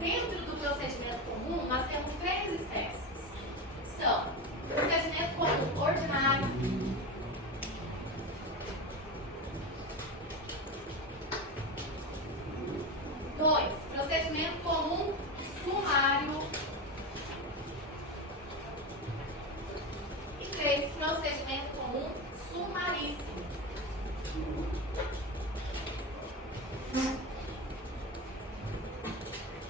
Dentro do procedimento comum, nós temos três espécies. São procedimento comum ordinário, dois, procedimento comum sumário e três, procedimento comum sumaríssimo.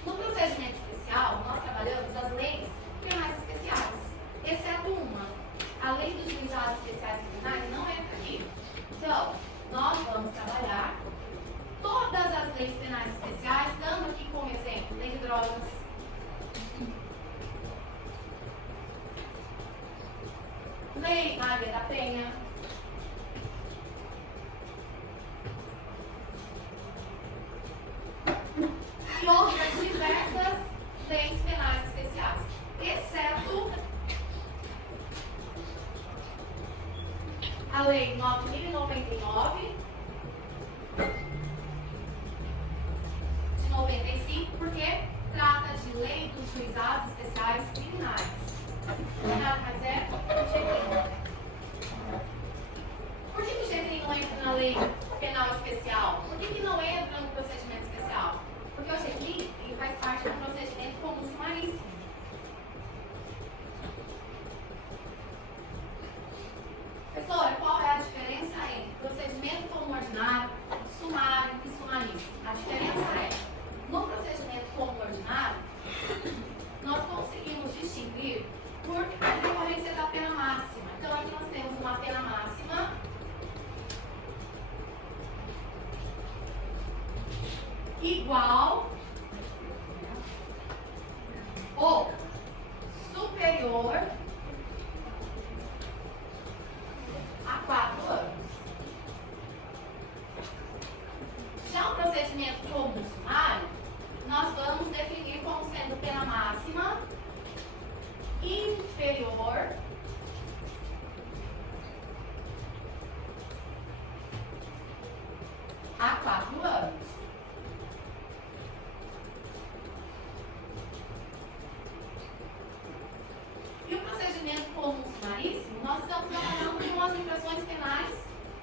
No procedimento especial, nós trabalhamos as leis penais especiais, exceto uma. A lei dos juizados especiais criminais não entra aqui. Então, nós vamos trabalhar todas as leis penais especiais, dando aqui como exemplo, lei de drogas, lei Maria da Penha, e outras diversas leis penais especiais, exceto a Lei 9.099 de 95, porque trata de Lei dos Juizados Especiais Criminais. Nada mais é o GECRIM. Por que o GECRIM não entra na Lei Penal Especial? Por que não entra no procedimento especial? Porque o GECRIM faz parte do procedimento comum sumaríssimo. Professora, qual é a diferença entre procedimento comum ordinário, sumário e sumaríssimo? A diferença é, no procedimento comum ordinário, nós conseguimos distinguir por decorrência da pena máxima. Então, aqui nós temos uma pena máxima igual ou superior a 4 anos. Já o procedimento comum sumário, nós vamos definir como sendo pena máxima inferior a 4 anos. E o procedimento comum sumaríssimo, nós estamos trabalhando com as infrações penais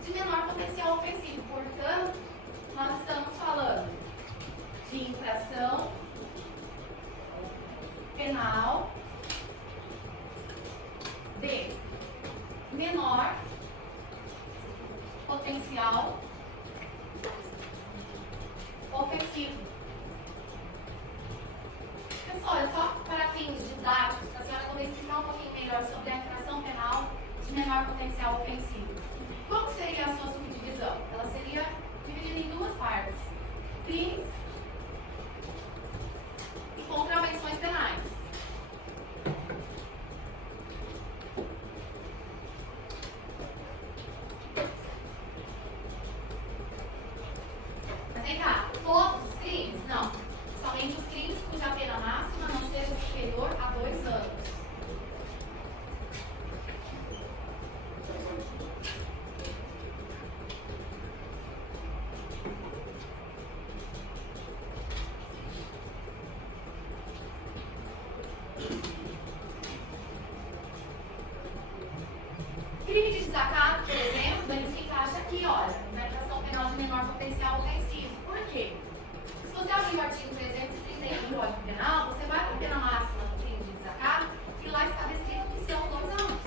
de menor potencial ofensivo. Portanto, nós estamos falando de infração penal de menor potencial ofensivo. Pessoal, é só para fins didáticos, para a senhora poder explicar um pouquinho melhor sobre a infração penal de menor potencial ofensivo. Como seria a sua subdivisão? Ela seria dividida em duas partes: crimes e contravenções penais. Mas vem cá, todos os crimes? Não. Somente os crimes cuja pena máxima não seja superior a 2 anos. Crime de desacato, por exemplo, ele se encaixa aqui, olha, na infração penal de menor potencial ofensivo. Por quê? Se você abrir o artigo 331 do Código Penal, você vai para a pena máxima do crime de desacato e lá está descrito que são 2 anos.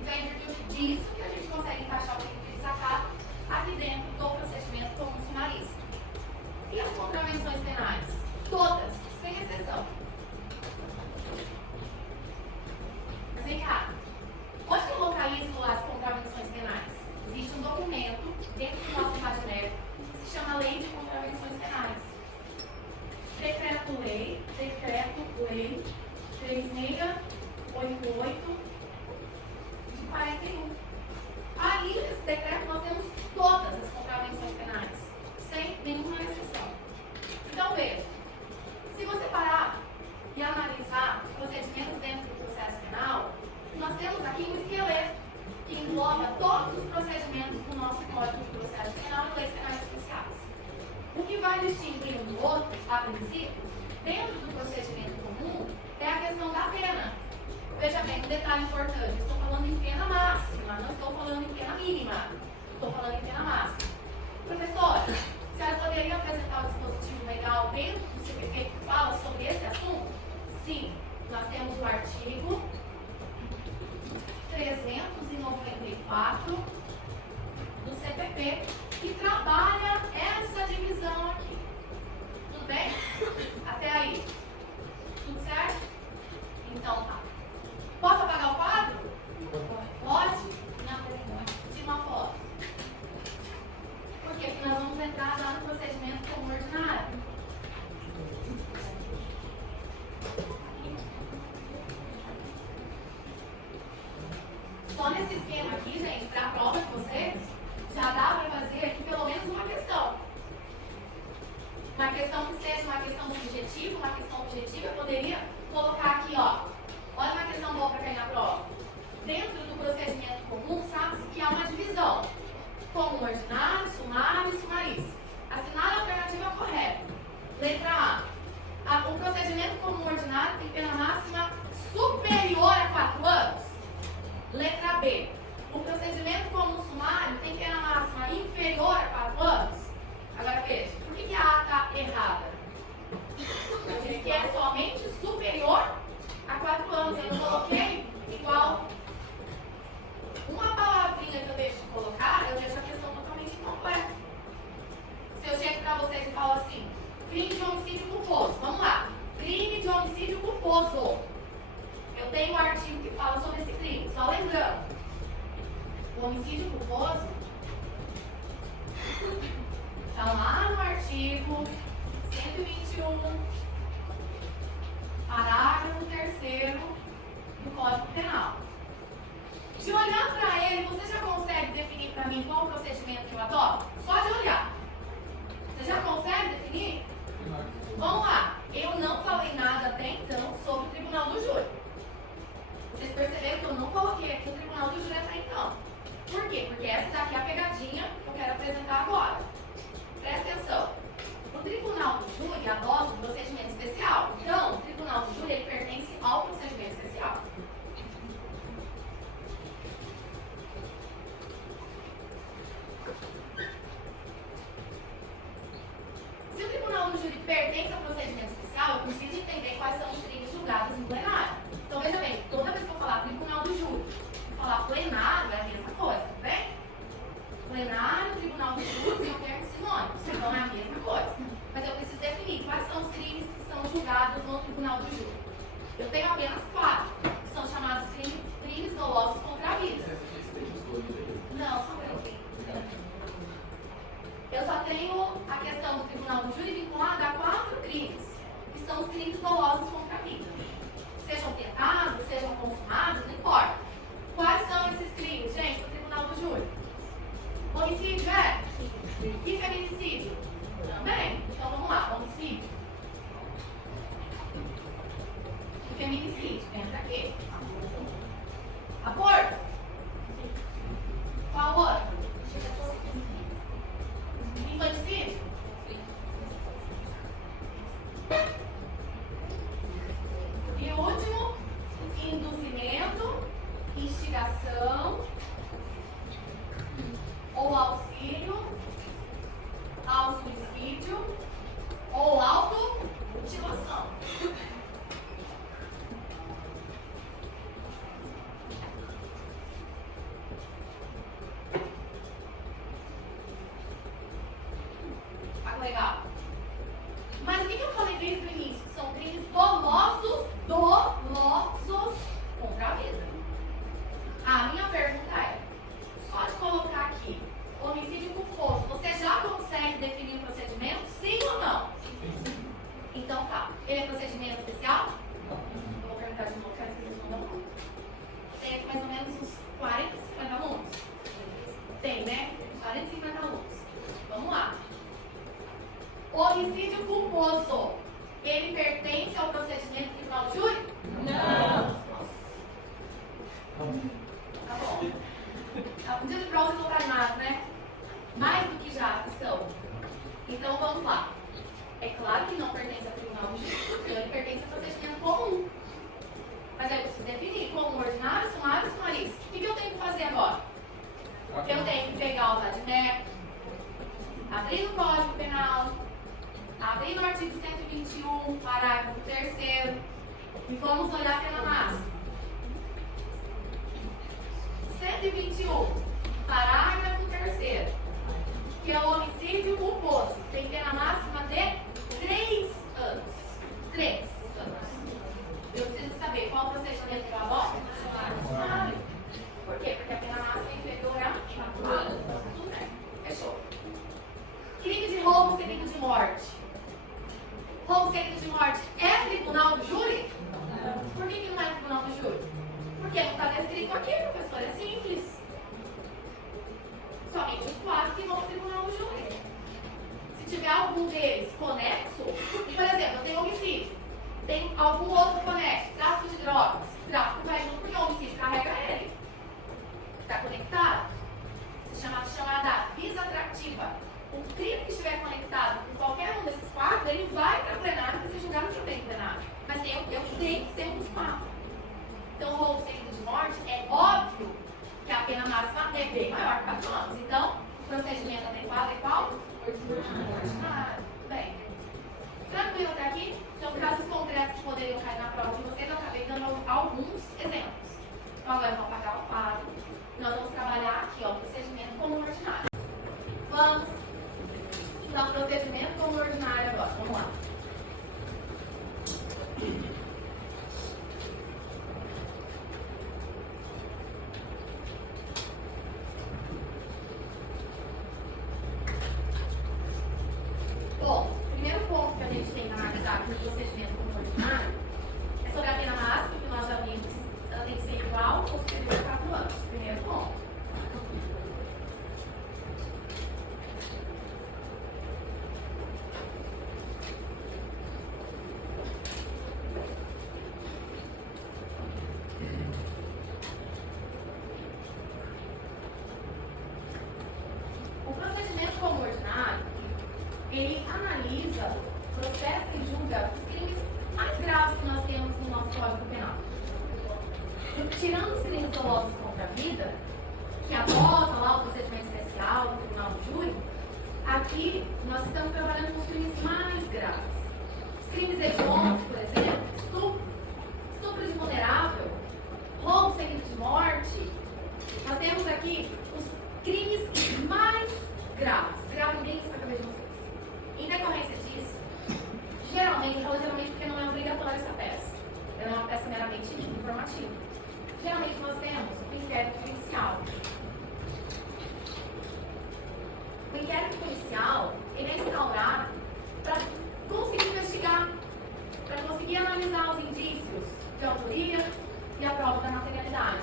Então é em virtude disso que a gente consegue encaixar o crime de desacato aqui dentro do procedimento comum sumaríssimo. E as contravenções penais? Todas, sem exceção. Mas vem cá. Onde que eu localizo as contravenções penais? Existe um documento dentro do nosso imaginário que se chama Lei de Contravenções Penais. Decreto-Lei 3688 de 41. Aí, nesse decreto, nós temos todas as contravenções penais, sem nenhuma exceção. Então, veja, se você parar e analisar os procedimentos dentro do processo Veja bem, um detalhe importante. Estou falando em pena máxima, não estou falando em pena mínima. Estou falando em pena máxima. Professora, a senhora poderia apresentar o dispositivo legal dentro do CPP que fala sobre esse assunto? Sim, nós temos o artigo 394 do CPP que trabalha essa divisão aqui. Tudo bem? Até aí? Tudo certo? Então tá. Posso apagar o quadro? Pode? Não, tira uma foto. Por quê? Porque nós vamos entrar já no procedimento comum ordinário. Só nesse esquema aqui, gente, para a prova de vocês, já dá para fazer aqui pelo menos uma questão. Uma questão que seja uma questão subjetiva, uma questão objetiva, eu poderia colocar aqui, ó. Olha uma questão boa para cair na prova. Dentro do procedimento comum, sabe-se que há uma divisão. Comum ordinário, sumário e sumaríssimo. Assinale a alternativa correta. Letra A. O procedimento comum ordinário tem pena máxima superior a 4 anos. Letra B. O procedimento comum sumário tem pena máxima inferior a 4 anos. Agora veja, por que a A está errada? Diz que é somente superior a 4 anos. Eu não coloquei igual. Uma palavrinha que eu deixo de colocar, eu deixo a questão totalmente incompleta. Se eu chego para vocês e falo assim, crime de homicídio culposo. Vamos lá. Crime de homicídio culposo. Eu tenho um artigo que fala sobre esse crime. Só lembrando, o homicídio culposo está lá no artigo 121, parágrafo 3º do Código Penal. De olhar para ele, você já consegue definir para mim qual o procedimento que eu adoto? Só de olhar. Você já consegue definir? Vamos lá. Eu não falei nada até então sobre o Tribunal do Júri. Vocês perceberam que eu não coloquei aqui o Tribunal do Júri até então. Por quê? Porque essa daqui é a pegadinha que eu quero apresentar agora. Presta atenção. O Tribunal do Júri adota um procedimento especial. Então, o Tribunal do Júri ele pertence ao procedimento especial. Se o Tribunal do Júri pertence ao procedimento especial, eu preciso entender quais são os crimes julgados em plenário. Então, veja bem, toda vez que eu falar Tribunal do Júri e falar plenário, é a mesma coisa, tá bem? Plenário, Tribunal do Júri são termos sinônimos, então é a mesma coisa. Mas eu preciso definir quais são os crimes que são julgados no Tribunal do Júri. Eu tenho apenas 4, que são chamados crimes dolosos contra a vida. Não, só um pouquinho. Eu só tenho a questão do Tribunal do Júri vinculada a 4 crimes, que são os crimes dolosos contra a vida. Sejam tentados, sejam consumados, não importa. Quais são esses crimes, gente, do Tribunal do Júri? Homicídio é? E feminicídio? Também. Então vamos lá, homicídio. E feminicídio, entra aqui. Aborto? Qual outro? Infanticídio? E o último, induzimento, instigação ou auxílio ao suicídio ou automutilação. Tá legal? Mas o que eu falei desde o início? Que são crimes dolosos contra a vida. A minha pergunta é, só de colocar aqui, homicídio culposo, você já consegue definir o procedimento? Sim ou não? Então tá. Ele é procedimento especial? Eu vou perguntar de novo, quero que vocês respondam. Tem aqui mais ou menos uns 40, 50 alunos? Tem, né? 40, 50 alunos. Vamos lá. Homicídio culposo, ele pertence ao procedimento do Tribunal do Júri? Não. Tá bom. Um dia de prova vocês vão estar animados, né? Mais do que já estão. Então vamos lá. É claro que não pertence ao Tribunal do Júri, porque ele pertence ao procedimento comum. Mas aí eu preciso definir como Eu tenho que pegar o VADMEC, abrir no Código Penal, abrir no artigo 121, parágrafo 3º, e vamos olhar a pena máxima. 121, parágrafo 3º, que é o homicídio culposo. Tem pena máxima de 3 anos. 3 anos. Eu preciso saber qual o procedimento que eu adoto? Sumário. Por quê? Porque a pena máxima é inferior a 4 anos. Então, tudo bem. Fechou. Crime de roubo seguido de morte. Roubo seguido de morte é tribunal do júri? Por que não é tribunal do júri? Porque não está descrito aqui, professor. É simples. Somente os 4 que vão ao tribunal do júri. Se tiver algum deles conexo, por exemplo, eu tenho homicídio, tem algum outro conexo, tráfico de drogas, tráfico vai junto, porque o homicídio carrega ele. Está conectado? Se chamada visa atrativa. O crime que estiver conectado com qualquer um desses 4, ele vai para o plenário para ser julgado também no plenário. Mas eu tenho que ter uns 4. Então, o roubo seguido de morte, é óbvio que a pena máxima é bem maior que 4 anos. Então, o procedimento adequado é qual? Ordinário. Bem. Tranquilo até aqui? Então, casos concretos que poderiam cair na prova de vocês, eu acabei dando alguns exemplos. Então, agora eu vou apagar o quadro. Nós vamos trabalhar aqui, ó, o procedimento como ordinário. Vamos estudar o procedimento como ordinário agora. Vamos lá. Bom, o primeiro ponto que a gente tem que analisar aqui no procedimento como ordinário é sobre a pena máxima, que nós já vimos. Ela tem que ser igual ou superior a 4 anos. Primeiro ponto. O procedimento como ordinário, ele analisa, processa e julga os crimes mais graves que nós temos no nosso Código Penal. Tirando os crimes dolosos contra a vida, que adota lá o procedimento especial do Tribunal do Júri, aqui nós estamos trabalhando com os crimes mais graves. Os crimes hediondos, por exemplo, estupro de vulnerável, roubo seguido de morte. Nós temos aqui os crimes mais graves. Gravem bem isso na cabeça de vocês. Em decorrência disso, geralmente porque não é obrigatória essa peça. Ela é uma peça meramente informativa. Geralmente nós temos o inquérito policial. O inquérito policial, ele é instaurado para conseguir investigar, para conseguir analisar os indícios de autoria e a prova da materialidade.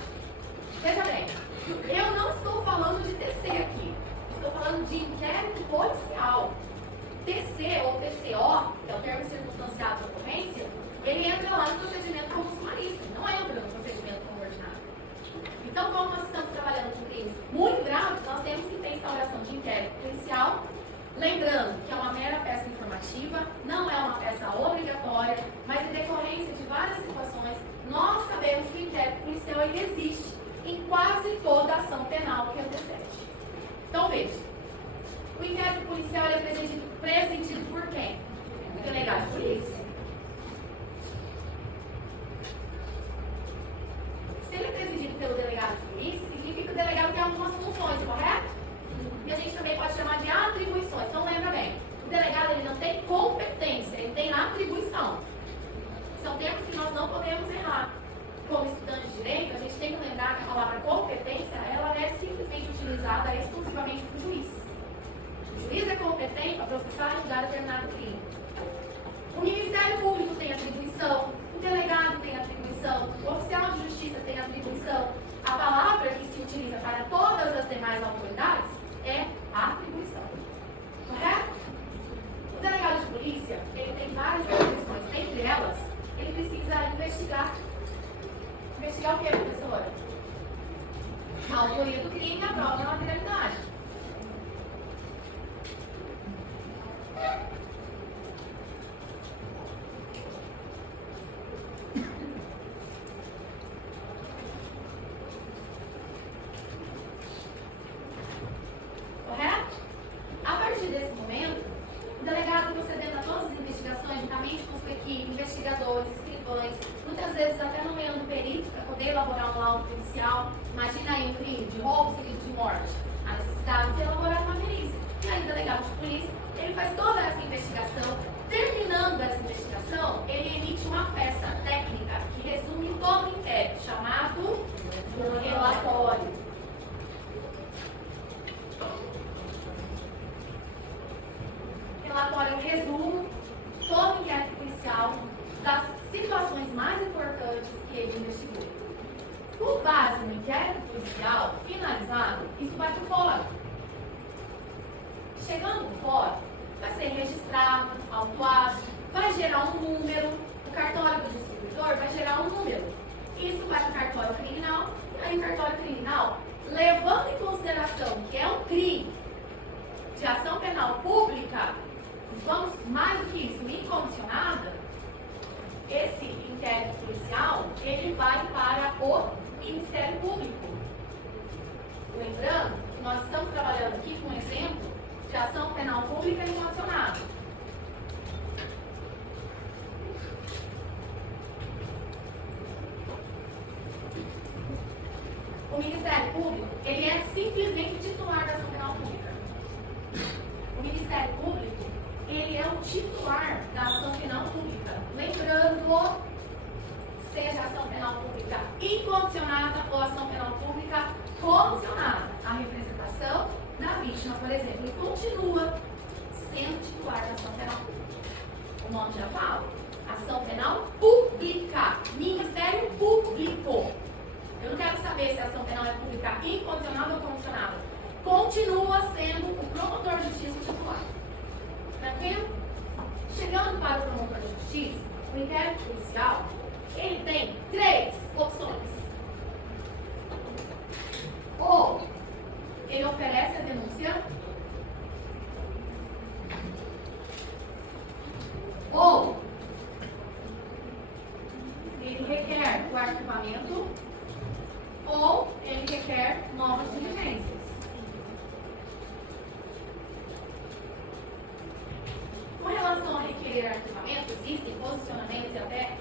Veja bem, eu não estou falando de TC aqui, estou falando de inquérito policial. TC ou TCO, que é o termo circunstanciado de ocorrência, ele entra lá no procedimento como sumarista, não entra no procedimento como ordinário. Então, como nós estamos trabalhando com crimes muito graves, nós temos que ter instauração de inquérito policial, lembrando que é uma mera peça informativa, não é uma peça obrigatória, mas em decorrência de várias situações, nós sabemos que o inquérito policial ele existe em quase toda a ação penal que antecede. Então, veja, o inquérito policial ele é presidido por quem? O delegado de polícia. Se ele é presidido pelo delegado de polícia, significa que o delegado tem algumas funções, correto? E a gente também pode chamar de atribuições. Então, lembra bem, o delegado ele não tem competência, ele tem atribuição. São termos que nós não podemos errar. Como estudante de direito, a gente tem que lembrar que a palavra competência, ela é simplesmente utilizada exclusivamente para o juiz. O juiz é competente para processar e julgar determinado crime. O Ministério Público tem atribuição, o delegado tem atribuição, o oficial de justiça tem atribuição. A palavra que se utiliza para todas as demais autoridades é atribuição. Correto? O delegado de polícia, ele tem várias atribuições. Dentre elas, ele precisa investigar. Investigar o que, professora? A autoria do crime e a prova da materialidade. vezes até nomeando peritos para poder elaborar um laudo pericial. Imagina aí um crime de roubo seguido de morte. A necessidade de elaborar uma perícia. E aí o delegado de polícia, ele faz toda essa investigação. Terminando essa investigação, ele emite uma peça técnica que resume todo o inquérito, chamado relatório. Relatório é um resumo de todo o inquérito policial, das situações mais importantes que ele investigou. Com base no inquérito policial finalizado, isso vai para o fórum. Chegando no fórum, vai ser registrado, autuado, vai gerar um número, o cartório do distribuidor vai gerar um número. Isso vai para o cartório criminal, e aí o cartório criminal, levando em consideração que é um crime de ação penal pública, vamos mais do que isso, incondicionada, esse inquérito policial, ele vai para o Ministério Público. Lembrando que nós estamos trabalhando aqui com um exemplo de ação penal pública incondicionada. O Ministério Público, ele é simplesmente titular da ação penal pública. O Ministério Público, ele é o titular da ação penal pública. Lembrando, seja ação penal pública incondicionada ou ação penal pública condicionada. A representação da vítima, por exemplo, ele continua sendo titular da ação penal pública. O nome já fala. Ação penal pública. Ministério Público. Eu não quero saber se a ação penal é pública incondicionada ou condicionada. Continua sendo o promotor de justiça titular. Tranquilo? Chegando para o promotor de justiça, o inquérito policial, ele tem 3 opções. Ou ele oferece a denúncia, ou ele requer o arquivamento, ou ele requer novas diligências. Com relação a requerer arquivamento, existem posicionamentos e até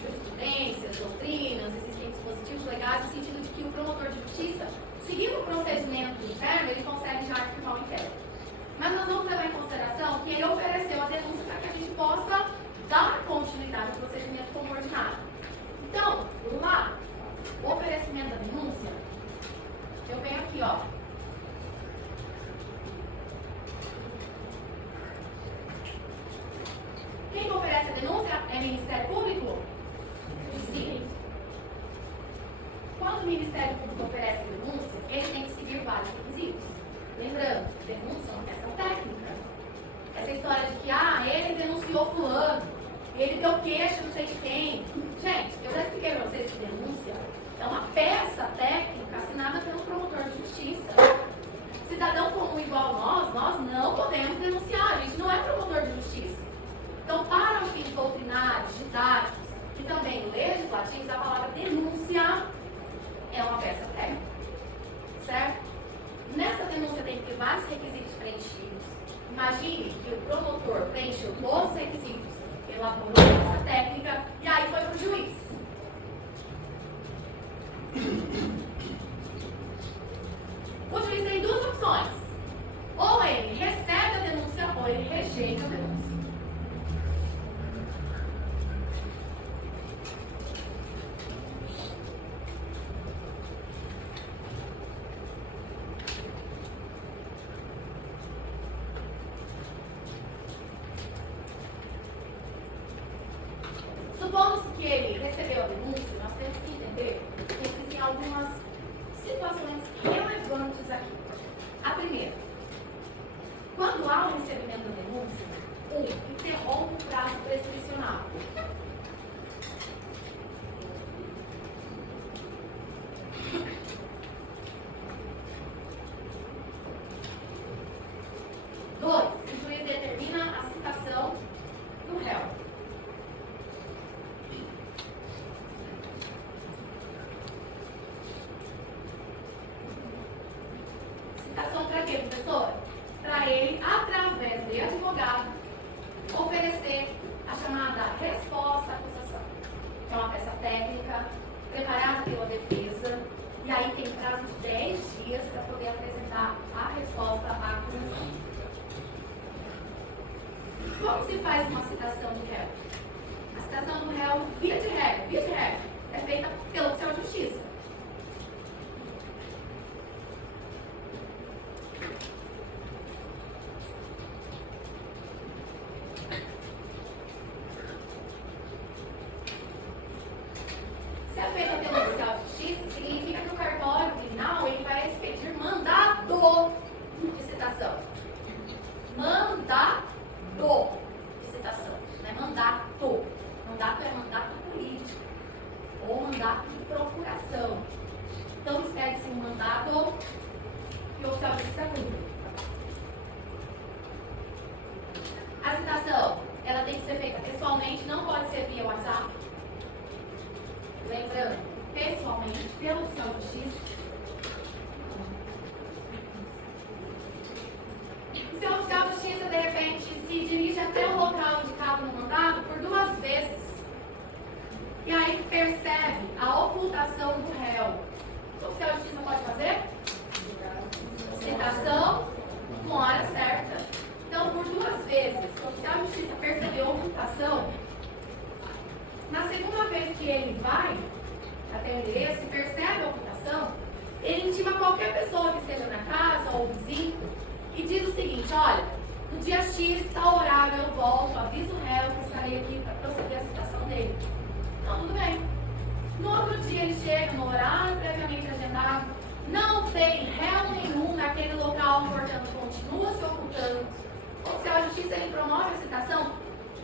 jurisprudências, doutrinas, existem dispositivos legais no sentido de que o promotor de justiça, seguindo o procedimento interno, ele consegue já arquivar o inquérito. Mas nós vamos levar em consideração que ele ofereceu a denúncia para que a gente possa dar continuidade ao procedimento como ordinário. Então, lá, o oferecimento da denúncia, eu venho aqui, ó. Quem oferece a denúncia é o Ministério Público? Sim. Quando o Ministério Público oferece a denúncia, ele tem que seguir vários requisitos. Lembrando, denúncia é uma peça técnica. Essa história de que, ele denunciou fulano, ele deu queixa não sei de quem. Gente, eu já expliquei para vocês que denúncia é uma peça técnica assinada pelo promotor de justiça. Cidadão comum igual nós não podemos denunciar, a gente não é promotor de justiça. Então, para os fins doutrinários, didáticos e também legislativos, a palavra denúncia é uma peça técnica. Certo? Nessa denúncia tem que ter vários requisitos preenchidos. Imagine que o promotor preencheu todos os requisitos, elaborou essa técnica e aí foi para o juiz. O juiz tem 2 opções. Ou ele recebe a denúncia ou ele rejeita a denúncia. Supondo-se que ele recebeu a denúncia, nós temos que entender que existem algumas situações relevantes aqui. A primeira, quando há o recebimento da denúncia, interrompe o prazo prescricional. Dois, o juiz determina a citação do réu. Citação para quê, professora? Para ele, através de advogado, oferecer a chamada resposta à acusação. É uma peça técnica faz uma citação de réu? A citação do réu, via de regra, é feita pelo oficial de justiça. Se é feita pelo oficial de justiça, significa que o cartório criminal ele vai expedir mandado de citação. Mandado de citação. Não é mandato. Mandato é mandato político. Ou mandato de procuração. Então, expede-se um mandado e o oficial de justiça cumpre. A citação, ela tem que ser feita pessoalmente, não pode ser via WhatsApp. Lembrando, pessoalmente, pelo oficial de justiça. Se o oficial de justiça, de repente, se dirige até o local indicado no mandado por 2 vezes, e aí percebe a ocultação do réu, o que o oficial de justiça pode fazer? Citação com hora certa. Então, por 2 vezes, o oficial de justiça percebeu a ocultação. Na segunda vez que ele vai até o endereço e percebe a ocultação, ele intima qualquer pessoa que esteja na casa ou vizinho e diz o seguinte: olha, no dia X, tal horário eu volto, aviso o réu que estarei aqui para proceder à citação dele. Então, tudo bem. No outro dia ele chega no horário previamente agendado, não tem réu nenhum naquele local, portanto, continua se ocultando. O oficial de justiça ele promove a citação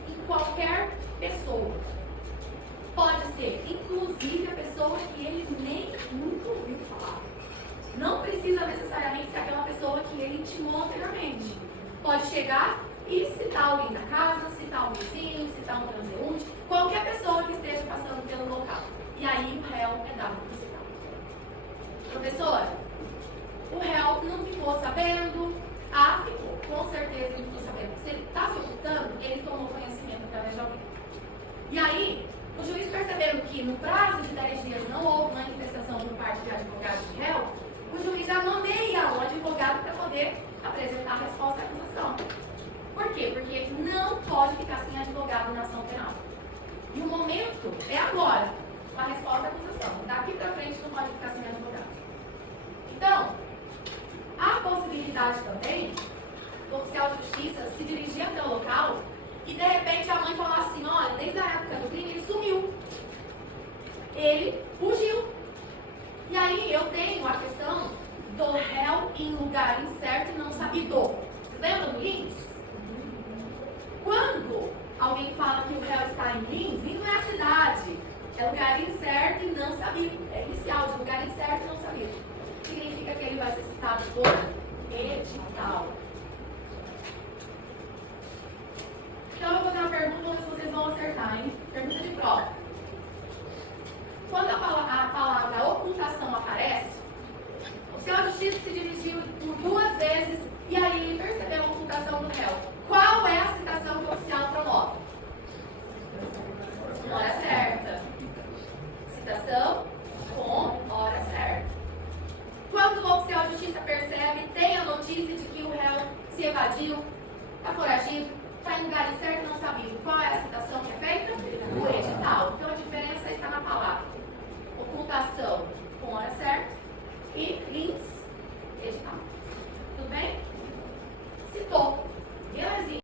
em qualquer pessoa. Pode ser, inclusive, a pessoa que ele nem nunca ouviu falar. Não precisa necessariamente ser aquela pessoa que ele intimou anteriormente. Pode chegar e citar alguém da casa, citar um vizinho, citar um transeunte, qualquer pessoa que esteja passando pelo local. E aí o réu é dado por citado. Professora, o réu não ficou sabendo? Ah, ficou. Com certeza ele ficou sabendo. Se ele está se ocultando, ele tomou conhecimento através de alguém. E aí, o juiz percebendo que no prazo de 10 dias não houve manifestação por parte de advogado de réu, o juiz já nomeia o advogado para poder apresentar a resposta à acusação. Por quê? Porque não pode ficar sem advogado na ação penal. E o momento é agora, com a resposta à acusação. Daqui para frente não pode ficar sem advogado. Então, há possibilidade também do oficial de justiça se dirigir até o local e de repente a mãe falar assim: olha, desde a época do crime ele sumiu. Ele fugiu. E aí eu tenho a questão do réu em lugar incerto e não sabido. Vocês lembram do Lins? Quando alguém fala que o réu está em Lins, Lins não é a cidade. É lugar incerto e não sabido. É inicial de lugar incerto e não sabido. Significa que ele vai ser citado por edital. Então eu vou fazer uma pergunta, vamos ver se vocês vão acertar, hein? Pergunta de prova. Quando a palavra ocultação aparece, o oficial de justiça se dirigiu por 2 vezes e aí ele percebeu a ocultação do réu. Qual é a citação que o oficial promove? Hora certa. Citação com hora certa. Quando o oficial de justiça percebe, tem a notícia de que o réu se evadiu, está foragido, está em lugar incerto e não sabido, qual é a citação que é